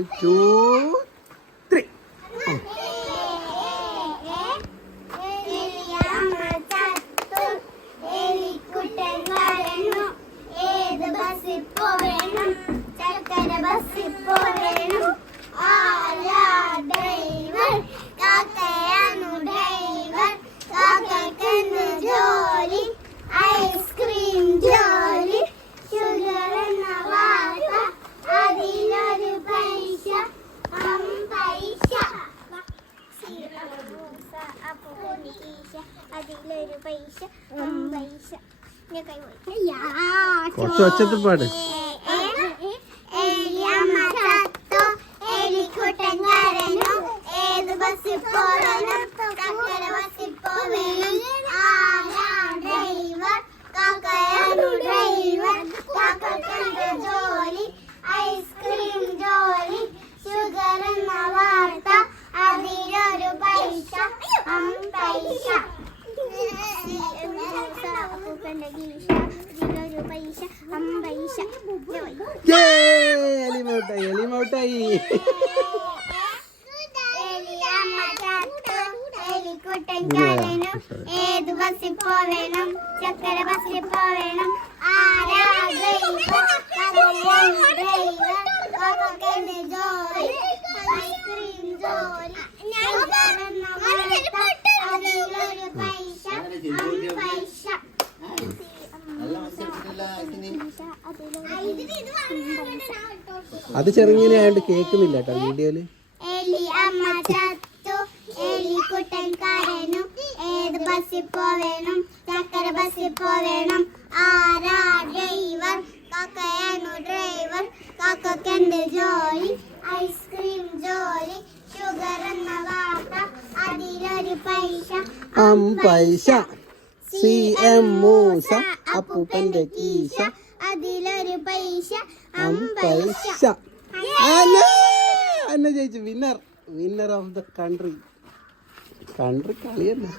2, 3. കുറച്ച് ഒച്ചത്തിൽ പാട്. എലിമൗട്ടായി. ഏത് ബസ്സിൽ പോവേണം, ചക്കര ബസ്സിൽ പോവേണം, ആരാ ഡ്രൈവർ, ജോലി, ഐസ്ക്രീം ജോലി, അതിലൊരു പൈസ, പൈസ. അത് ചെറുങ്ങനെ ആയതുകൊണ്ട് കേൾക്കുന്നില്ല കേട്ടോ വീഡിയോയില്. എലി അമ്മ ചത്തു, എലിക്കുട്ടൻ കരഞ്ഞു, ഏത് ബസ്സിൽ പോവേണം, ചക്കര ബസ്സിൽ പോവേണം, ആരാ ഡ്രൈവർ, കാക്കയാണു ഡ്രൈവർ, കാക്കക്കെന്ത് ജോലി, ഐസ്ക്രീം ജോലി, ഷുഗർ എന്ന വാർത്ത, അതിലൊരു പൈസ, പൈസ. CM മൂസ അപ്പൂപ്പന്റെ കീശ, അതിലൊരു പൈസ, പൈസ. അന്ന ജയിച്ചു. Winner of the country കളിയല്ലേ.